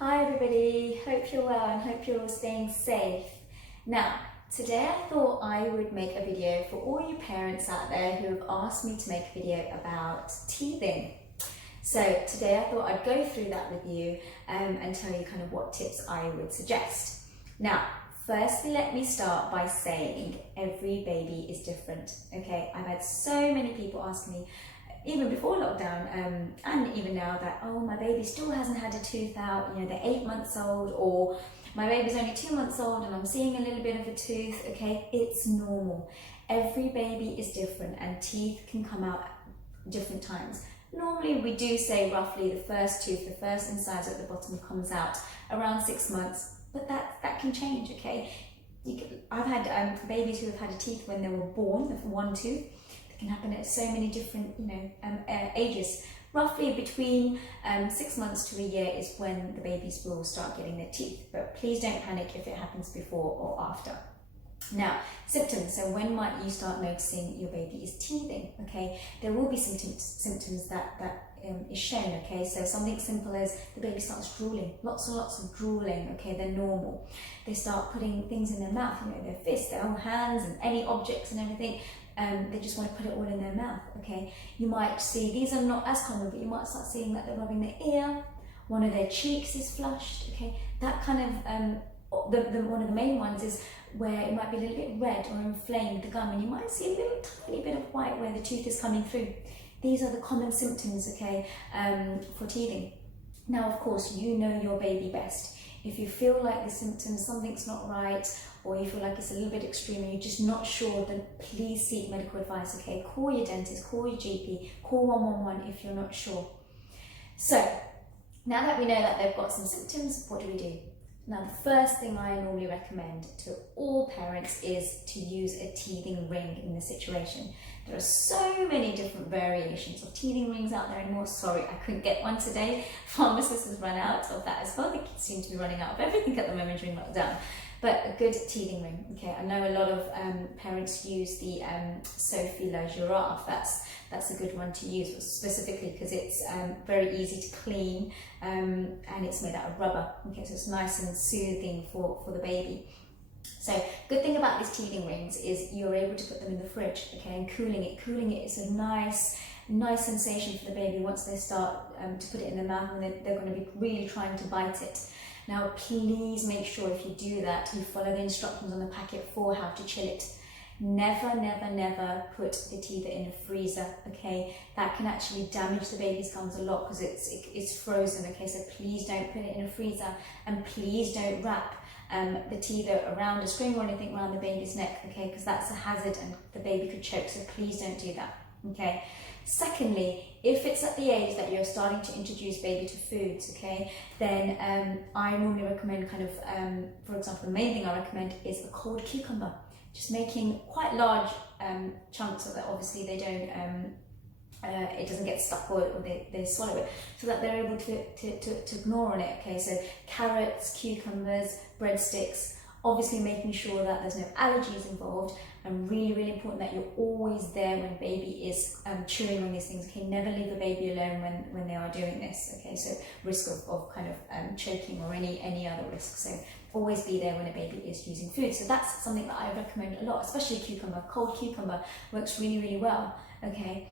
Hi everybody, hope you're well and hope you're all staying safe. Now, today I thought I would make a video for all you parents out there who have asked me to make a video about teething. So today I thought I'd go through that with you and tell you kind of what tips I would suggest. Now, firstly, let me start by saying every baby is different, okay? I've had so many people ask me, even before lockdown and even now, that, oh, my baby still hasn't had a tooth out, you know, they're 8 months old, or my baby's only 2 months old and I'm seeing a little bit of a tooth. Okay, it's normal. Every baby is different and teeth can come out at different times. Normally we do say roughly the first tooth, the first incisor at the bottom comes out around 6 months, but that can change. Okay, I've had babies who have had a teeth when they were born, one tooth. Can happen at so many different, ages. Roughly between 6 months to a year is when the babies will start getting their teeth, but please don't panic if it happens before or after. Now, symptoms. So when might you start noticing your baby is teething? Okay, there will be symptoms that is shown. Okay, so something simple as the baby starts drooling, lots and lots of drooling. Okay, they're normal. They start putting things in their mouth, their fists, their own hands, and any objects and everything. They just want to put it all in their mouth. Okay, you might see, these are not as common, but you might start seeing that they're rubbing their ear, one of their cheeks is flushed. Okay, that kind of one of the main ones is where it might be a little bit red or inflamed, the gum, and you might see a little tiny bit of white where the tooth is coming through. These are the common symptoms, okay, for teething. Now, of course, you know your baby best. If you feel like the symptoms, something's not right, or you feel like it's a little bit extreme and you're just not sure, then please seek medical advice, okay? Call your dentist, call your GP, call 111 if you're not sure. So, now that we know that they've got some symptoms, what do? Now, the first thing I normally recommend to all parents is to use a teething ring in this situation. There are so many different variations of teething rings out there anymore. Sorry, I couldn't get one today. Pharmacist has run out of that as well. They seem to be running out of everything at the moment during lockdown. But a good teething ring, okay? I know a lot of parents use the Sophie La Giraffe. That's a good one to use, specifically because it's very easy to clean and it's made out of rubber. Okay, so it's nice and soothing for the baby. So, good thing about these teething rings is you're able to put them in the fridge, okay, and cooling it. Cooling it is a nice sensation for the baby once they start to put it in their mouth, and they're going to be really trying to bite it. Now, please make sure if you do that, you follow the instructions on the packet for how to chill it. Never, never, never put the teether in a freezer, okay? That can actually damage the baby's gums a lot because it's frozen, okay? So please don't put it in a freezer, and please don't wrap the teether around a string or anything around the baby's neck, okay? Because that's a hazard and the baby could choke, so please don't do that, okay? Secondly, if it's at the age that you're starting to introduce baby to foods, okay, then I normally recommend for example, the main thing I recommend is a cold cucumber. Just making quite large chunks so that obviously they don't, it doesn't get stuck or they swallow it, so that they're able to gnaw on it, okay? So carrots, cucumbers, breadsticks, obviously making sure that there's no allergies involved, and really, really important that you're always there when baby is chewing on these things, okay? Never leave a baby alone when they are doing this, okay? So risk of kind of choking or any other risk. So always be there when a baby is using food. So that's something that I recommend a lot, especially cucumber. Cold cucumber works really, really well, okay?